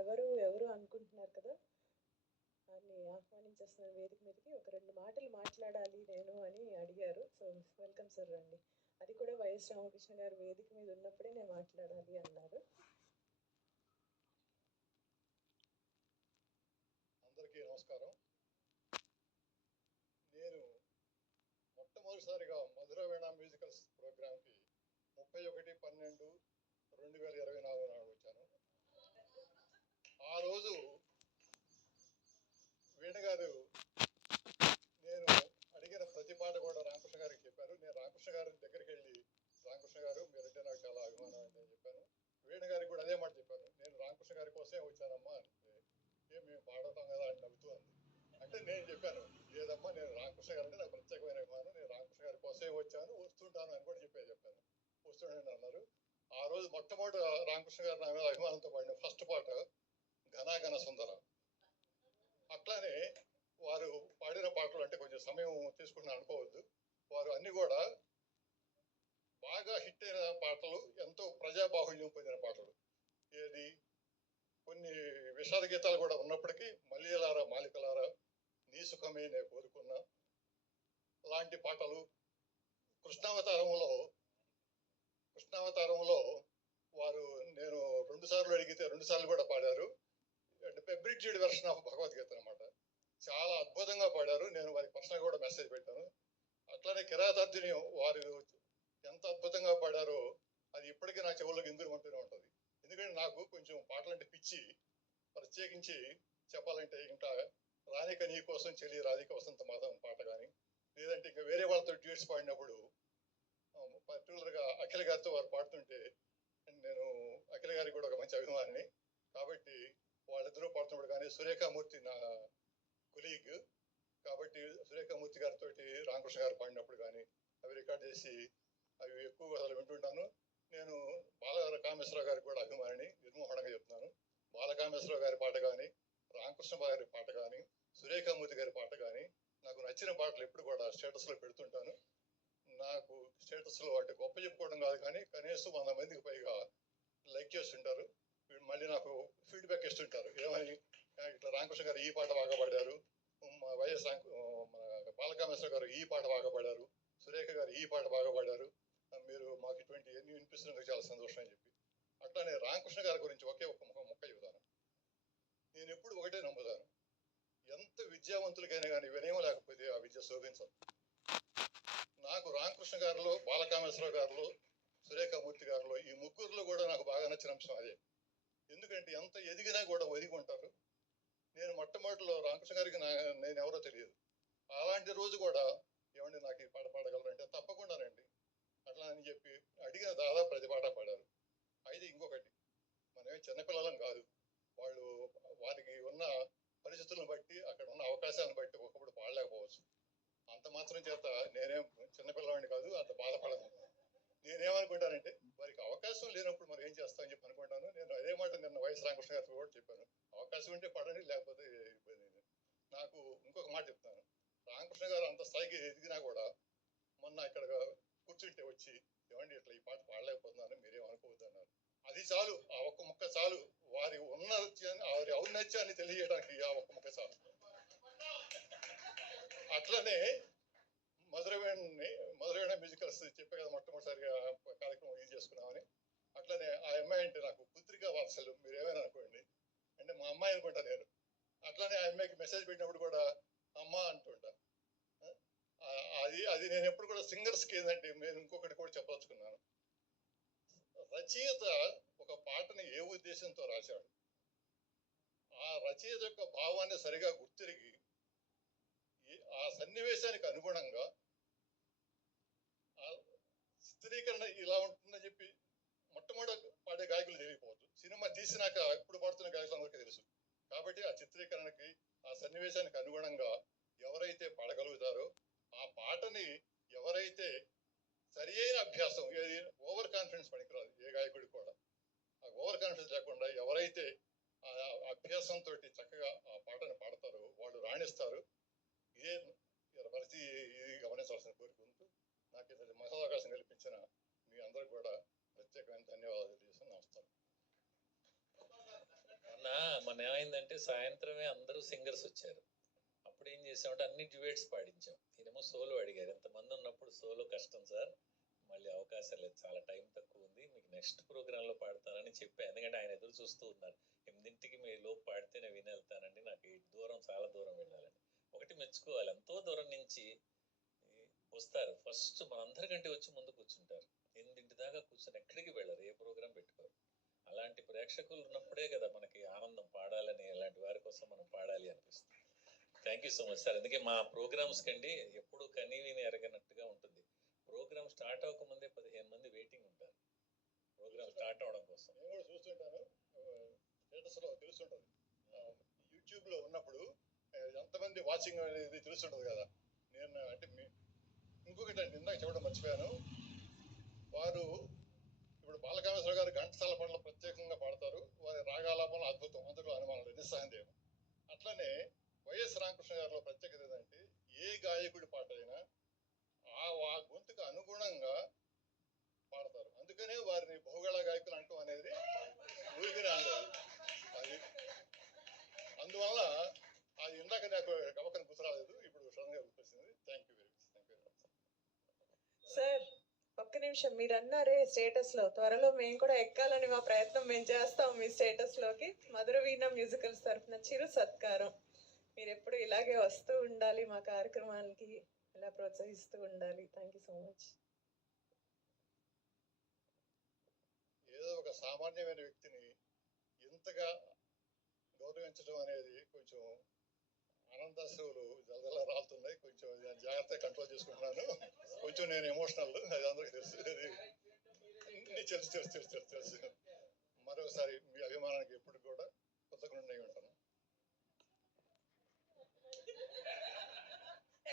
ఎవరు ఎవరు అనుకుంటున్నారు కదా, వారిని ఆహ్వానించేస్తున్న వేదిక మీదకి. ఒక 2 మాటలు మాట్లాడాలి నేను అని అడిగారు. సో వెల్కమ్ సార్, రండి. అది కూడా వైఎస్ రామకృష్ణ గారు వేదిక మీద ఉన్నప్పుడే నేను మాట్లాడాలి అన్నారు. అందరికీ నమస్కారం. నేను మొట్టమొదటిసారిగా మధుర వీణ మ్యూజికల్స్ ప్రోగ్రామ్కి 31/12/2024 నాడు వచ్చాను. ఆ రోజు వీణ గారు నేను అడిగిన ప్రతి పాట కూడా రామకృష్ణ గారికి చెప్పారు. నేను రామకృష్ణ గారి దగ్గరికి వెళ్ళి, రామకృష్ణ గారు మీరంటే నాకు చాలా అభిమానం అని నేను చెప్పాను. వీణ గారికి కూడా అదే మాట చెప్పాను, నేను రామకృష్ణ గారి కోసమే వచ్చానమ్మా అంటే, మేము పాడతాం కదా అని నవ్వుతూ అంది. అంటే నేను చెప్పాను, లేదమ్మా నేను రామకృష్ణ గారు అంటే నాకు ప్రత్యేకమైన అభిమానం, నేను రామకృష్ణ గారి కోసమే వచ్చాను, వస్తుంటాను అని కూడా చెప్పాను. వస్తుండని అన్నారు. ఆ రోజు మొట్టమొదటి రామకృష్ణ గారు నా మీద అభిమానంతో పాడిన ఫస్ట్ పాట ఘనాఘన సుందర. అట్లానే వారు పాడిన పాటలు అంటే కొంచెం సమయం తీసుకుని అనుకోవద్దు, వారు అన్ని కూడా బాగా హిట్ అయిన పాటలు, ఎంతో ప్రజాబాహుళ్యం పొందిన పాటలు. ఏది కొన్ని విషాద గీతాలు కూడా ఉన్నప్పటికీ, మల్లియలారా మాలికలారా, నీ సుఖమే నేను కోరుకున్నా లాంటి పాటలు. కృష్ణావతారంలో వారు నేను 2 సార్లు అడిగితే 2 సార్లు కూడా పాడారు. అంటే పెబ్రిడ్జ్డ్ వెర్షన్ ఆఫ్ భగవద్గీత అనమాట. చాలా అద్భుతంగా పాడారు. నేను వారికి పర్సనల్ కూడా మెసేజ్ పెట్టాను. అట్లానే కిరాతార్జుని వారు ఎంత అద్భుతంగా పాడారో అది ఇప్పటికీ నా చెవులకు ఇందుమంటూనే ఉంటుంది. ఎందుకంటే నాకు కొంచెం పాటలంటే పిచ్చి. ప్రత్యేకించి చెప్పాలంటే ఇంకా రాధిక నీ కోసం చెల్లి రాధిక వసంత మాతం పాట కానీ, లేదంటే ఇంకా వేరే వాళ్ళతో డ్యూట్స్ పాడినప్పుడు పర్టికులర్గా అఖిల గారితో వారు పాడుతుంటే, నేను అఖిల గారికి కూడా ఒక మంచి అభిమానిని కాబట్టి వాళ్ళిద్దరూ పాడుతున్నప్పుడు కానీ, సురేఖామూర్తి నా కొలీగ్ కాబట్టి సురేఖామూర్తి గారితో రామకృష్ణ గారు పాడినప్పుడు కానీ అవి రికార్డ్ చేసి అవి ఎక్కువగా అసలు వింటుంటాను. నేను బాలకామేశ్వరరావు గారికి కూడా అభిమానిని, నిర్మోహణంగా చెప్తున్నాను. బాలకామేశ్వరరావు గారి పాట కానీ, రామకృష్ణ గారి పాట కానీ, సురేఖామూర్తి గారి పాట కానీ, నాకు నచ్చిన పాటలు ఎప్పుడు కూడా స్టేటస్లో పెడుతుంటాను. నాకు స్టేటస్లో అంటే గొప్ప చెప్పుకోవడం కాదు కానీ కనీసం 100 మందికి పైగా లైక్ చేస్తుంటారు. మళ్ళీ నాకు ఫీడ్బ్యాక్ ఇస్తుంటారు, ఏమని, ఇట్లా రామకృష్ణ గారు ఈ పాట బాగా పాడారు, వైఎస్ మన బాలకామేశ్వర గారు ఈ పాట బాగా పాడారు, సురేఖ గారు ఈ పాట బాగా పాడారు, మీరు మాకు ఇటువంటి ఎన్ని వినిపిస్తున్నందుకు చాలా సంతోషం అని చెప్పి. అట్లానే రామకృష్ణ గారి గురించి ఒకే ఒక మొక్క చెబుతాను. నేను ఎప్పుడు ఒకటే నమ్ముతాను, ఎంత విద్యావంతులకైనా కానీ వినయం లేకపోతే ఆ విద్య శోభించదు. నాకు రామకృష్ణ గారిలో, బాలకామేశ్వరరావు గారిలో, సురేఖామూర్తి గారిలో ఈ ముగ్గురులో కూడా నాకు బాగా నచ్చిన అంశం అదే. ఎందుకంటే ఎంత ఎదిగినా కూడా ఒదిగి ఉంటారు. నేను మొట్టమొదటిలో రామకృష్ణ గారికి నేను ఎవరో తెలియదు. అలాంటి రోజు కూడా ఏమండి నాకు ఈ పాట పాడగలరంటే తప్పకుండానండి అట్లా అని చెప్పి అడిగిన దాదాపు ప్రతి పాట పాడారు. అయితే ఇంకొకటి, మనమే చిన్నపిల్లలం కాదు, వాళ్ళు వారికి ఉన్న పరిస్థితులను బట్టి, అక్కడ ఉన్న అవకాశాలను బట్టి ఒకప్పుడు పాడలేకపోవచ్చు. అంత మాత్రం చేత నేనేం చిన్నపిల్లవాడిని కాదు, అంత బాధపడను. నేనేమనుకుంటానంటే వారికి అవకాశం లేనప్పుడు మరి ఏం చేస్తామని చెప్పి అనుకుంటాను. నేను అదే మాట నిన్న వైఎస్ రామకృష్ణ గారికి కూడా చెప్పాను, అవకాశం ఉంటే పడండి, లేకపోతే ఇబ్బంది. నాకు ఇంకొక మాట చెప్తాను, రామకృష్ణ గారు అంత స్థాయికి ఎదిగినా కూడా మొన్న ఇక్కడ కూర్చుంటే వచ్చి, ఏమండి ఇట్లా ఈ పాట పాడలేకపోతున్నాను మీరేం అనుకోవద్దు అన్నారు. అది చాలు, ఆ ఒక్క ముక్క చాలు, వారి వారి ఔన్నత్యాన్ని తెలియజేయడానికి ఆ ఒక్క ముక్క చాలు. అట్లనే మధురవీణ మ్యూజికల్స్ చెప్పే కదా మొట్టమొదటిసారిగా కార్యక్రమం ఇది చేసుకున్నామని. అట్లనే ఆ అమ్మాయి అంటే నాకు పుత్రికా వాత్సల్యం, మీరు ఏమైనా అనుకోండి, అంటే మా అమ్మాయి అనుకుంటా నేను. అట్లానే ఆ అమ్మాయికి మెసేజ్ పెట్టినప్పుడు కూడా అమ్మ అంటుంటా. అది నేను ఎప్పుడు కూడా సింగర్స్కి ఏంటంటే నేను ఇంకొకటి కూడా చెప్పదలుచుకున్నాను, రచయిత ఒక పాటని ఏ ఉద్దేశంతో రాశాడు, ఆ రచయిత యొక్క భావాన్ని సరిగా గుర్తిరిగి ఆ సన్నివేశానికి అనుగుణంగా చిత్రీకరణ ఇలా ఉంటుందని చెప్పి మొట్టమొదటి పాడే గాయకులు తెలియకపోవచ్చు, సినిమా తీసినాక ఇప్పుడు పాడుతున్న గాయకులందరికీ తెలుసు. కాబట్టి ఆ చిత్రీకరణకి, ఆ సన్నివేశానికి అనుగుణంగా ఎవరైతే పాడగలుగుతారో, ఆ పాటని ఎవరైతే సరి అయిన అభ్యాసం, ఏది ఓవర్ కాన్ఫిడెన్స్ పనికిరాదు ఏ గాయకుడికి కూడా, ఆ ఓవర్ కాన్ఫిడెన్స్ లేకుండా ఎవరైతే ఆ అభ్యాసంతో చక్కగా ఆ పాటను పాడతారో వాళ్ళు రాణిస్తారు. ఇదే పరిస్థితి, ఇది గమనించాల్సిన కోరుకుంటూ నాకు ఇంత మహోవకాశం కల్పించిన మీ అందరికి కూడా ప్రత్యేకమైన ధన్యవాదాలు తెలియజేస్తాను. నమస్కారం. మన ఏమైందంటే సాయంత్రమే అందరూ సింగర్స్ వచ్చారు. అప్పుడు ఏం చేసామంటే అన్ని డ్యూయట్స్ పాడించాం. ఈయనేమో సోలో అడిగారు. ఎంతమంది ఉన్నప్పుడు సోలో కష్టం సార్, మళ్ళీ అవకాశం లేదు, చాలా టైం తక్కువ ఉంది, మీకు నెక్స్ట్ ప్రోగ్రాంలో పాడతానని చెప్పాను. ఎందుకంటే ఆయన ఎదురు చూస్తూ ఉన్నారు. 8ంటికి మీ లోపు పాడితే నేను వినేళ్తానండి, నాకు ఈ దూరం చాలా దూరం వెళ్ళాలని. ఒకటి మెచ్చుకోవాలి, ఎంతో దూరం నుంచి వస్తారు. ఫస్ట్ మనందరికంటే వచ్చి ముందు కూర్చుంటారు. 8ంటి దాకా కూర్చొని ఎక్కడికి వెళ్ళరు, ఏ ప్రోగ్రాం పెట్టుకోరు. అలాంటి ప్రేక్షకులు ఉన్నప్పుడే కదా మనకి ఆనందం, పాడాలని, అలాంటి వారి కోసం మనం పాడాలి అనిపిస్తుంది. Thank you so much sir. అందుకే మా ప్రోగ్రామ్స్ కండి ఎప్పుడు కనీవిని ఎరగనట్టుగా ఉంటుంది. ప్రోగ్రామ్ స్టార్ట్ అవ్వకముందే 15 మంది వెయిటింగ్ ఉంటారు ప్రోగ్రామ్ స్టార్ట్ అవడం కోసం. నేను కూడా చూస్తుంటాను, స్టేటస్లో తెలుస్తుంటుంది. యూట్యూబ్లో ఉన్నప్పుడు ఎంతమంది వాచింగ్ అనేది తెలుస్తుంటుంది కదా. నేను అంటే ఇంకొకటి అండి, ఇందాక చెప్పడం మర్చిపోయాను. వారు ఇప్పుడు బాలకామేశ్వర గారు ఘంటసాల పాటలు ప్రత్యేకంగా పాడతారు. వారి రాగాలాపన అద్భుతం, అందులో అనుమానం లేదు, నిస్సందేహం. అట్లనే వైఎస్ రామకృష్ణ గారిలో ప్రత్యేకత ఏంటంటే ఏ గాయకుడి పాట అయినా ఆ గొంతుకు అనుగుణంగా పాడతారు. అందుకనే వారిని బహుగళ గాయకులు అంటూ అనేది ఊరికనే అనలేదు. అది అందువల్ల అది ఇందాక నాకు గమకం గుర్తురాలేదు, ఇప్పుడు సడన్గా గుర్తొచ్చింది. Thank you very much. Sir ఒక్క నిమిషం, మీరు అన్నారే స్టేటస్ లో త్వరలో మేము కూడా ఎక్కాలని మా ప్రయత్నం మేము చేస్తాం మీ స్టేటస్ లోకి. మధుర వీణ మ్యూజికల్స్ తరఫున చిరు సత్కారం. మీరు ఎప్పుడు ఇలాగే వస్తూ ఉండాలి, మా కార్యక్రమానికి ఇలా ప్రోత్సహిస్తూ ఉండాలి. Thank you so much. ఏదో ఒక సామాన్యమైన వ్యక్తిని ఇంతగా గౌరవించడం అనేది కొంచెం ఆనందాశ్రువులు జలజల రాలుతున్నాయి. కొంచెం జాగ్రత్తగా కంట్రోల్ చేసుకుంటున్నాను. కొంచెం నేను ఎమోషనల్, అది అందరికీ తెలుసు. తెలుసు. మరొకసారి మీ అభిమానానికి ఎప్పుడు కూడా